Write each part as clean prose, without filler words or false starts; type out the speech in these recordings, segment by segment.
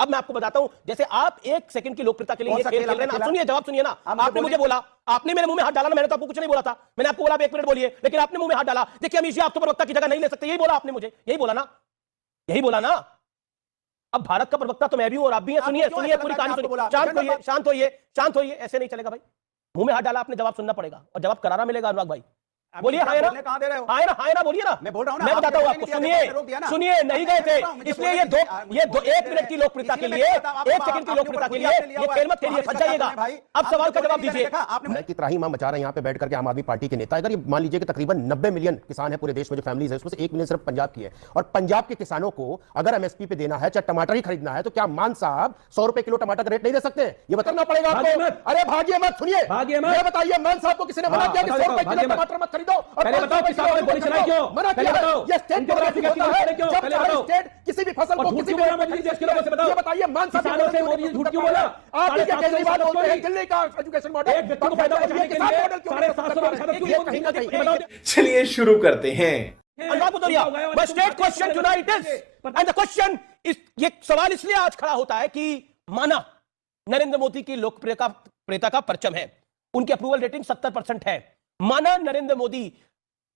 अब मैं आपको बताता हूं, जैसे आप एक सेकंड की लोकप्रियता के लिए ये खेल खेल रहे हैं ना। सुनिए, जवाब सुनिए ना। आपने मुझे बोला, आपने मेरे मुंह में हाथ डाला ना, मैंने तो आपको कुछ नहीं बोला था। मैंने आपको बोला आप 1 मिनट बोलिए, लेकिन आपने मुंह में हाथ डाला। देखिए अमीश जी, आप तो प्रवक्ता की जगह नहीं ले सकते, यही बोला आपने मुझे, यही बोला ना, यही बोला ना। अब भारत का प्रवक्ता तो मैं भी हूं और आप भी हैं। सुनिए सुनिए, पूरी कहानी सुनिए। शांत होइए, शांत होइए, शांत होइए। ऐसे नहीं चलेगा भाई। मुंह में हाथ डाला आपने, जवाब सुनना पड़ेगा और जवाब करारा मिलेगा। अनुराग भाई बोलिए, हाँ ना, हाँ ना, बोलिए ना। मैं बोल रहा हूं ना, मैं बताता हूं आपको। सुनिए नहीं गए थे, इसलिए ये 1 मिनट की लोकप्रियता के लिए, 1 सेकंड की लोकप्रियता के लिए ये खेल मत खेलिए, फंस जाइएगा। अब सवाल का जवाब दीजिए। की त्राही मां मचा रहे हैं यहाँ पे बैठ करके आम आदमी पार्टी के नेता। अगर ये मान लीजिए कि तकरीबन 90 मिलियन किसान है पूरे देश में, जो फैमिलीज है, उसमें से 1 मिलियन सिर्फ पंजाब की है, और पंजाब के किसानों को अगर एमएसपी पे देना है, चाहे टमाटर ही खरीदना है, तो क्या मान साहब 100 रुपए किलो टमाटर का रेट नहीं दे सकते? ये बताना पड़ेगा आपको। अरे भागिए मत, सुनिए, ये बताइए मान साहब को किसने मना किया कि 100 रुपए किलो टमाटर मत खरीदो? किसानों ने गोली चलाई क्यों? मना किया। ये स्टेट पहले बताओ, स्टेट किसी भी फसल को किसी भी देश के लोगों से बताओ, ये बताइए मान साहब किसानों से मोदी झूठ क्यों बोला? आप ही के केजरीवाल बोलते हैं दिल्ली का एजुकेशन मॉडल, एक व्यक्ति को फायदा पहुंचाने के लिए चलिए शुरू करते हैं। State question tonight is, and the question is, ये सवाल इसलिए आज खड़ा होता है कि माना नरेंद्र मोदी की लोकप्रियता का परचम है, उनकी अप्रूवल रेटिंग 70% है, माना नरेंद्र मोदी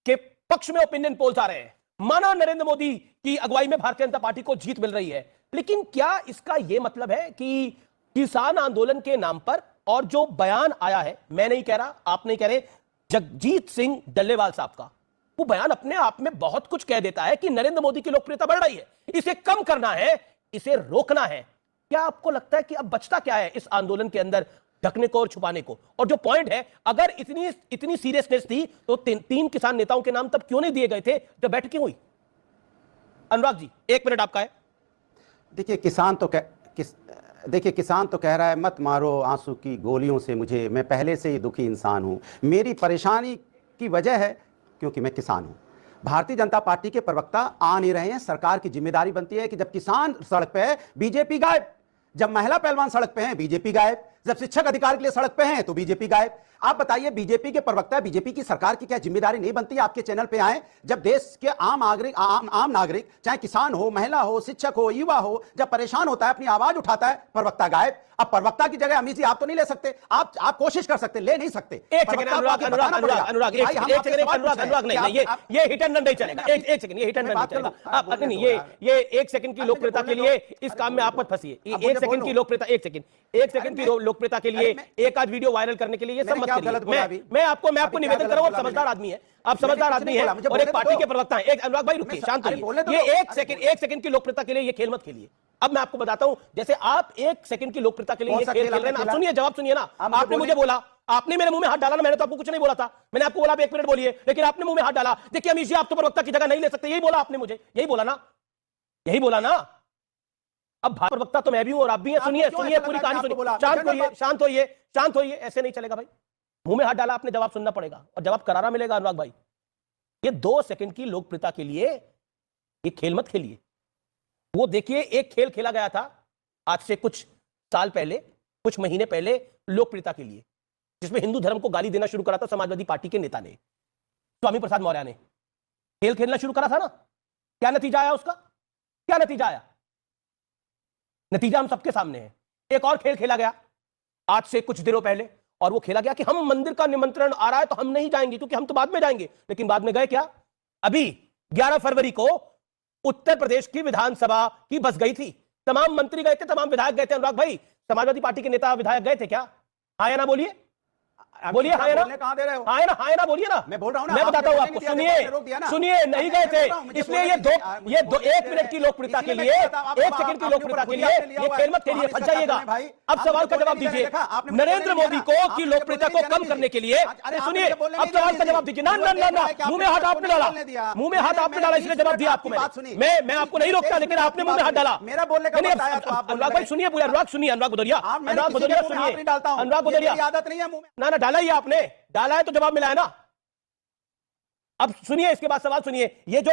के पक्ष में ओपिनियन पोल्स आ रहे हैं, माना नरेंद्र मोदी की अगुवाई में भारतीय जनता पार्टी को जीत मिल रही है, लेकिन क्या इसका यह मतलब है कि किसान आंदोलन के नाम पर, और जो बयान आया है, मैं नहीं कह रहा, आप नहीं कह रहे, जगजीत सिंह डल्लेवाल साहब का, वो बयान अपने आप में बहुत कुछ कह देता है कि नरेंद्र मोदी की लोकप्रियता बढ़ रही है, इसे कम करना है, इसे रोकना है। क्या आपको लगता है कि अब बचता क्या है इस आंदोलन के अंदर, ढकने को और छुपाने को? और जो पॉइंट है, अगर इतनी सीरियसनेस थी तो तीन किसान नेताओं के नाम तब क्यों नहीं दिए गए थे जब बैठकें हुई? अनुराग जी 1 मिनट आपका है। देखिए किसान तो कह रहा है मत मारो आंसू की गोलियों से मुझे, मैं पहले से ही दुखी इंसान हूं, मेरी परेशानी की वजह है क्योंकि मैं किसान हूं। भारतीय जनता पार्टी के प्रवक्ता आ नहीं रहे हैं। सरकार की जिम्मेदारी बनती है कि जब किसान सड़क पे है बीजेपी गायब, जब महिला पहलवान सड़क पे हैं बीजेपी गायब, जब शिक्षक अधिकार के लिए सड़क पे हैं तो बीजेपी गायब। आप बताइए बीजेपी के प्रवक्ता, बीजेपी की सरकार की क्या जिम्मेदारी नहीं बनती है आपके चैनल पे आए, जब देश के आम नागरिक चाहे किसान हो, महिला हो, शिक्षक हो, युवा हो, जब परेशान होता है अपनी आवाज उठाता है, प्रवक्ता गायब। अब प्रवक्ता की जगह अमीश जी आप तो नहीं ले सकते, आप कोशिश कर सकते, ले नहीं सकते। एक सेकंड अनुराग, ये हिट एंड रन नहीं चलेगा। एक सेकंड, ये हिट एंड रन नहीं चलेगा। आप नहीं, ये 1 सेकंड की लोकप्रियता के लिए इस काम में आप मत फंसिए। 1 सेकंड की लोकप्रियता, 1 सेकंड की लोकप्रियता के लिए एक आध वीडियो वायरल करने के लिए ये सब मत करिए। मैं आपको निवेदन करूंगा, आप समझदार आदमी है, आप समझदार आदमी है और एक पार्टी के प्रवक्ता है। एक अनुराग भाई रुकिए, शांत होइए। ये 1 सेकंड की लोकप्रियता के लिए ये खेल मत खेलिए। अब मैं आपको बताता हूं, जैसे आप 1 सेकंड की लोकप्रियता के लिए ये खेल खेल रहे हैं ना। सुनिए, जवाब सुनिए ना। आपने मुझे बोला, आपने मेरे मुंह में हाथ डाला ना, मैंने तो आपको कुछ नहीं बोला था। मैंने आपको बोला आप 1 मिनट बोलिए, लेकिन आपने मुंह में हाथ डाला। देखिए अमीश जी, आप तो प्रवक्ता की जगह नहीं ले सकते, यही बोला आपने मुझे, यही बोला ना, यही बोला ना। अब प्रवक्ता तो मैं भी हूं और आप भी हैं। सुनिए सुनिए, पूरी कहानी सुनिए। शांत होइए, शांत होइए, शांत होइए। ऐसे नहीं चलेगा भाई। मुंह में हाथ डाला आपने, जवाब सुनना पड़ेगा और जवाब करारा मिलेगा। अनुराग भाई, ये 2 सेकंड की लोकप्रियता के लिए ये खेल मत खेलिए। वो देखिए, एक खेल खेला गया था आज से कुछ साल पहले, कुछ महीने पहले, लोकप्रियता के लिए, जिसमें हिंदू धर्म को गाली देना शुरू करा था समाजवादी पार्टी के नेता ने, स्वामी प्रसाद मौर्य ने। खेल खेलना शुरू करा था ना, क्या नतीजा आया उसका? क्या नतीजा आया? नतीजा हम सबके सामने है। एक और खेल खेला गया आज से कुछ दिनों पहले, और वो खेला गया कि हम मंदिर का निमंत्रण आ रहा है तो हम नहीं जाएंगे, क्योंकि हम तो बाद में जाएंगे। लेकिन बाद में गए क्या? अभी 11 फरवरी को उत्तर प्रदेश की विधानसभा की बस गई थी, तमाम मंत्री गए थे, तमाम विधायक गए थे। अनुराग भाई, समाजवादी पार्टी के नेता विधायक गए थे क्या? हाँ या ना बोलिए, बोलिए हाँ या ना, हाँ या ना बोलिए ना। मैं बोल रहा हूं ना, मैं बताता हूं आपको। सुनिए नहीं गए थे, इसलिए ये 1 मिनट की लोकप्रियता के लिए, 1 सेकंड की लोकप्रियता के लिए ये खेल मत खेलिए, फंस जाइएगा। अब सवाल का जवाब दीजिए। नरेंद्र मोदी को की लोकप्रियता को कम करने के लिए, सुनिए, अब सवाल का जवाब दीजिए। ना ना ना ना, मुंह में हाथ आपने डाला, मुंह में हाथ आपने डाला, इसलिए जवाब दिया आपको मैं आपको नहीं रोकता, लेकिन आपने मुंह में हाथ डाला। मेरा बोलने का अनुराग भाई सुनिए, अनुराग सुनिए, अनुराग भदौरिया सुनिए, अनुराग भदौरिया, आदत नहीं है मुंह में। ना डाला ही आपने, डाला है तो जवाब मिला है ना। अब सुनिए, इसके बाद सवाल सुनिए। ये जो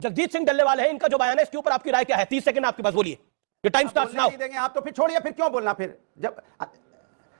जगजीत सिंह डल्लेवाल है, इनका जो बयान है, इसके ऊपर आपकी राय क्या है? 30 सेकंड आपके पास, बोलिए। ये टाइम स्टार्ट्स नाउ। देंगे आप तो फिर छोड़िए, फिर क्यों बोलना? फिर जब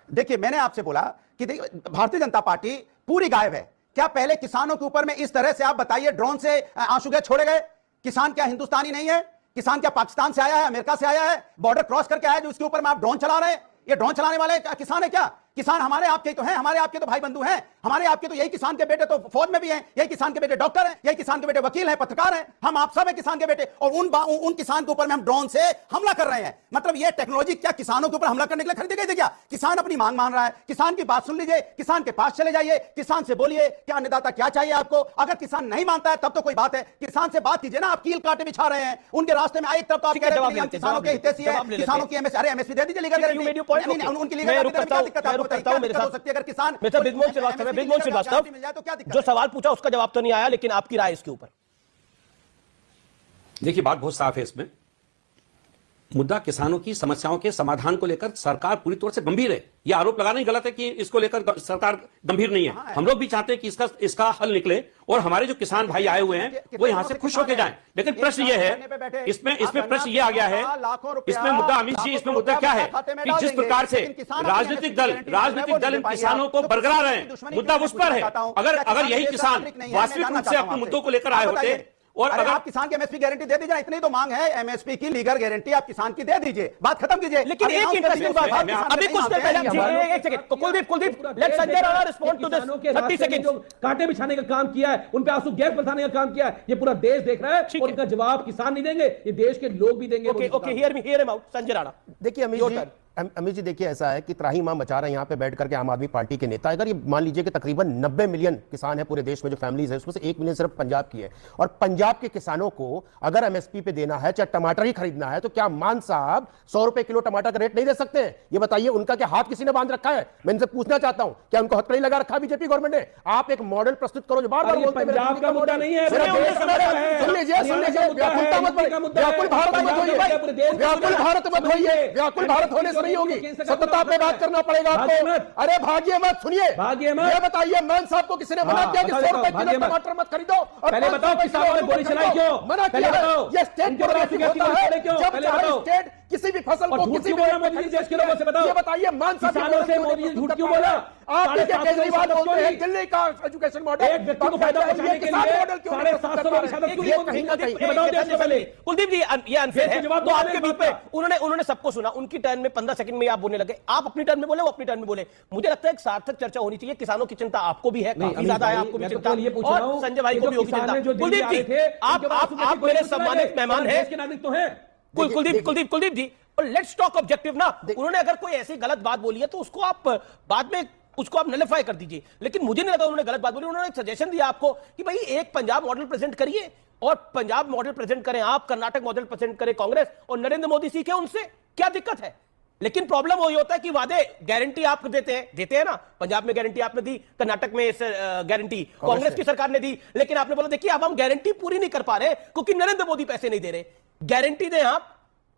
देखिए, मैंने आपसे बोला कि भारतीय जनता पार्टी पूरी गायब है। क्या पहले किसानों के ऊपर में इस तरह से आप बताइए ड्रोन से आंसू गैस छोड़े गए? किसान क्या हिंदुस्तानी नहीं है? किसान क्या पाकिस्तान से आया है, अमेरिका से आया है, बॉर्डर क्रॉस करके आया है जो उसके ऊपर में आप ड्रोन चला रहे हैं? ये ड्रोन चलाने वाले किसान है क्या? किसान हमारे आपके तो हैं, हमारे आपके तो भाई बंधु हैं, हमारे आपके तो यही किसान के बेटे तो फौज में भी हैं, यही किसान के बेटे डॉक्टर हैं, यही किसान के बेटे वकील हैं, पत्रकार हैं, हम आप सब हैं किसान के बेटे, और उन किसान के ऊपर में हम ड्रोन से हमला कर रहे हैं। मतलब ये टेक्नोलॉजी क्या किसानों के ऊपर हमला करने के लिए खरीदी गई थी क्या? किसान अपनी मांग मान रहा है, किसान की बात सुन लीजिए, किसान के पास चले जाइए, किसान से बोलिए क्या अन्नदाता क्या चाहिए आपको। अगर किसान नहीं मानता है तब तो कोई बात है, किसान से बात कीजिए ना। आप कील कांटे बिछा रहे हैं उनके रास्ते में। एक तरफ तो आप कह रहे हैं किसानों के हितैषी है, किसानों की एमएसपी दे दीजिए, उनकी अगर किसान ब्रिजमोहन श्रीवास्तव जो सवाल पूछा उसका जवाब तो नहीं आया, लेकिन आपकी राय इसके ऊपर। देखिए, बात बहुत साफ है। इसमें मुद्दा किसानों की समस्याओं के समाधान को लेकर सरकार पूरी तौर से गंभीर है। यह आरोप लगाना ही गलत है कि इसको लेकर सरकार गंभीर नहीं है। हम लोग भी चाहते हैं कि इसका हल निकले और हमारे जो किसान भाई आए हुए हैं वो यहां से खुश होकर जाएं। लेकिन प्रश्न यह है, इसमें प्रश्न यह आ गया है, इसमें मुद्दा अमित जी, इसमें मुद्दा क्या है कि जिस प्रकार से राजनीतिक दल इन किसानों को बरकरार रहे हैं, मुद्दा उस पर है। अगर यही किसान वास्तविक रूप से अपने मुद्दों को लेकर आए होते, और अगर आप किसान की एमएसपी गारंटी दे दीजिए, इतनी तो मांग है, एमएसपी की लीगल गारंटी आप किसान की दे दीजिए, बात खत्म कीजिए। लेकिन एक इंटरेस्टिंग बात, अभी कुछ देर पहले, एक second, Kuldeep let Sanjay Rana respond to this 30 seconds. कांटे बिछाने का काम किया है, उन पे आंसू गैस बरसाने का काम किया है, ये पूरा देश देख रहा है, और इनका जवाब किसान नहीं देंगे, ये देश के लोग भी देंगे। Okay, hear him out Sanjay Rana. देखिए अमित जी देखिए, ऐसा है कि त्राही मां मचा रहे हैं यहाँ पे बैठ करके आम आदमी पार्टी के नेता। अगर ये मान लीजिए कि तकरीबन 90 मिलियन किसान है पूरे देश में, जो फैमिलीज है, उसमें से 1 मिलियन सिर्फ पंजाब की है, और पंजाब के किसानों को अगर एमएसपी पे देना है, चाहे टमाटर ही खरीदना है, तो क्या मान साहब 100 रुपए किलो टमाटर का रेट नहीं दे सकते हैं? ये बताइए, उनका क्या हाथ किसी ने बांध रखा है? मैं इनसे पूछना चाहता हूं, क्या उनको हथकड़ी लगा रखा बीजेपी गवर्नमेंट ने? आप एक मॉडल प्रस्तुत करो जो बार-बार बोलते हैं पंजाब का मुद्दा नहीं है, सुन लीजिए, व्याकुलता मत होइए, व्याकुल भारत मत होइए, व्याकुल भारत होने से नहीं होगी, सत्यता पे बात करना पड़ेगा आपको। अरे भागिए मत, सुनिए, ये बताइए मान साहब को किसी ने मना किया कि 100 रुपए किलो टमाटर मत खरीदो? और पहले बताओ किसानों ने गोली चलाई क्यों? मना किया। ये स्टेट होता है, जब चाहे स्टेट किसी भी फसल को किसी भी मोदी जी देश के लोगों से बताओ। ये बताइए मान साहब किसानों से मोदी जी झूठ क्यों बोला? आप केजरीवाल बोलते हैं दिल्ली का एजुकेशन मॉडल, एक व्यक्ति को फायदा पहुंचाने के लिए 750 लोग शामिल क्यों नहीं? ये बताओ देश में पहले। कुलदीप जी ये अनफेयर है, तो आपके बीच में उन्होंने सबको सुना, उनकी टर्न में 15 सेकंड में आप बोलने लगे, आप अपनी टर्न में बोले, वो अपनी टर्न में बोले। मुझे लगता है एक सार्थक चर्चा होनी चाहिए। किसानों की चिंता आपको भी है, काफी ज्यादा है, आपको भी चिंता, और संजय भाई को भी होगी चिंता। कुलदीप जी आप मेरे सम्मानित मेहमान हैं, कुलदीप जी, और लेट्स टॉक ऑब्जेक्टिव ना। उन्होंने अगर कोई ऐसी गलत बात बोली है तो उसको आप बाद में उसको आप नलिफाई कर दीजिए, लेकिन मुझे नहीं लगा उन्होंने गलत बात बोली। उन्होंने एक सजेशन दिया आपको कि भाई एक पंजाब मॉडल प्रेजेंट करिए, और पंजाब मॉडल प्रेजेंट करें आप, कर्नाटक मॉडल प्रेजेंट करें कांग्रेस, और नरेंद्र मोदी सीखे उनसे, क्या दिक्कत है? लेकिन प्रॉब्लम वही होता है कि वादे गारंटी आप देते हैं ना। पंजाब में गारंटी आपने दी, कर्नाटक में गारंटी कांग्रेस की सरकार ने दी, लेकिन आपने बोला देखिए अब हम गारंटी पूरी नहीं कर पा रहे क्योंकि नरेंद्र मोदी पैसे नहीं दे रहे। गारंटी दें आप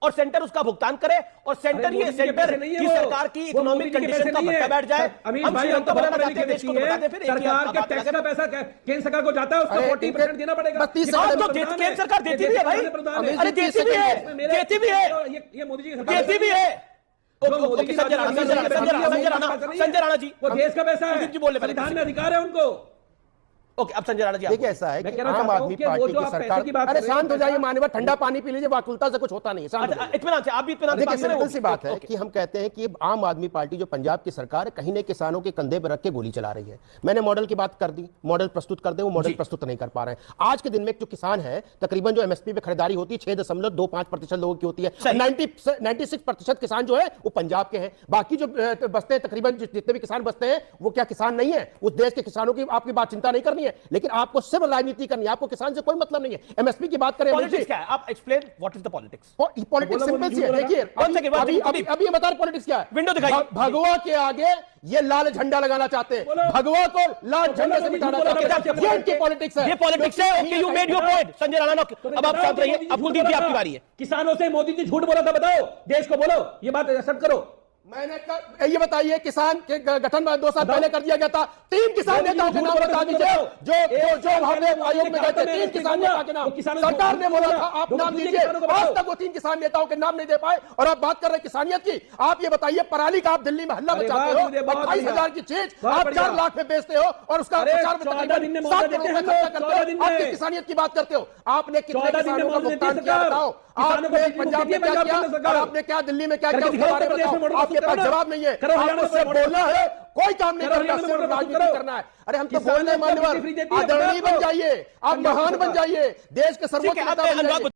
और सेंटर उसका भुगतान करे, और सेंटर की सरकार की इकोनॉमिक कंडीशन का भट्टा बैठ जाए। हम श्रीलंका बनाना चाहते हैं देश को, बता दें फिर सरकार के टैक्स का पैसा केंद्र सरकार को जाता है, उसका 40% देना पड़ेगा। केंद्र सरकार देती भी है भाई, अरे देती भी है, ये मोदी जी देती भी है। संजय राणा जी, वो देश का पैसा है, संविधान में अधिकार है उनको। ओके, अब संजय राणा जी देखिए, ऐसा है कि आम आदमी पार्टी की सरकार, अरे शांत हो जाइए मानव, ठंडा पानी पी लीजिए, वाकुलता से कुछ होता नहीं है। इत्मीनान से आप भी इत्मीनान से बात करें। सिंपल सी बात है कि हम कहते हैं कि आम आदमी पार्टी जो पंजाब की सरकार है, कहीं ने किसानों के कंधे पर रख के गोली चला रही है। मैंने मॉडल की बात कर दी, मॉडल प्रस्तुत कर दे, वो मॉडल प्रस्तुत नहीं कर पा रहे हैं। आज के दिन में जो किसान है, तकरीबन जो एमएसपी पे खरीदारी होती है 6.25% लोगों की होती है, 96% किसान जो है वो पंजाब के हैं। बाकी जो बसते हैं, तकरीबन जितने भी किसान बसते हैं, वो क्या किसान नहीं है? उस देश के किसानों की आपकी बात चिंता नहीं करनी है, लेकिन आपको सिर्फ राजनीति करनी है, आपको किसान से कोई मतलब नहीं है। एमएसपी की बात करें, पॉलिटिक्स क्या है? आप explain what is the politics. Politics simple सी है, देखिए अभी बता रहे पॉलिटिक्स क्या है। विंडो दिखाइए। भगवा के आगे ये लाल झंडा लगाना चाहते हैं, भगवा को लाल झंडे से मिटाना चाहते हैं, ये इनकी पॉलिटिक्स है। ये पॉलिटिक्स है। Okay, you made your point Sanjay Rana. अब आप शांत रहिए, अब कुलदीप जी आपकी बारी है। किसानों से मोदी जी झूठ बोला था, बताओ देश को, बोलो ये बात एक्सेप्ट करो। मैंने ये बताइए, किसान के गठन 2 साल पहले कर दिया गया था। 3 किसान नेताओं के नाम बता दीजिए जो हमने आयोग में गए थे। 3 किसान नेता के नाम सरकार ने बोला था आप नाम दीजिए, आज तक वो 3 किसान नेताओं के नाम नहीं दे पाए, और आप बात कर रहे हैं किसानियत की। आप ये बताइए, पराली का आप दिल्ली में हल्ला मचाते हो, 28,000 की चीज आप 4 लाख में बेचते हो, और उसका प्रचार में तकरीबन 7 करोड़ में खर्चा करते हो। आप किसानियत की बात करते हो, आपने कितने किसानों का भुगतान किया बताओ? किसानों को आपने बिजली पंजाब में मुफ्त क्या दी है, किया पंजाब की सरकार। और आपने क्या दिल्ली में क्या करके किया उसके दिखाओ, बारे में उत्तर प्रदेश में बताओ। मोटर आपके करो पास ना। जवाब नहीं है, करो, हरियाणा आपको में सिर्फ मोटर बोलना है, कोई काम नहीं करो, करना, हरियाणा में सिर्फ मोटर राजनीति करो। करना है। अरे हम तो किसानों बोलने को मान्यवर बिजली फ्री देती है, आदरणीय पंजाब बन को। जाइए, आप पंजाब महान सरकार। बन जाइए, देश के सर्वोच्च ठीक है, अब नेता मैं बन अनुराग जाइए।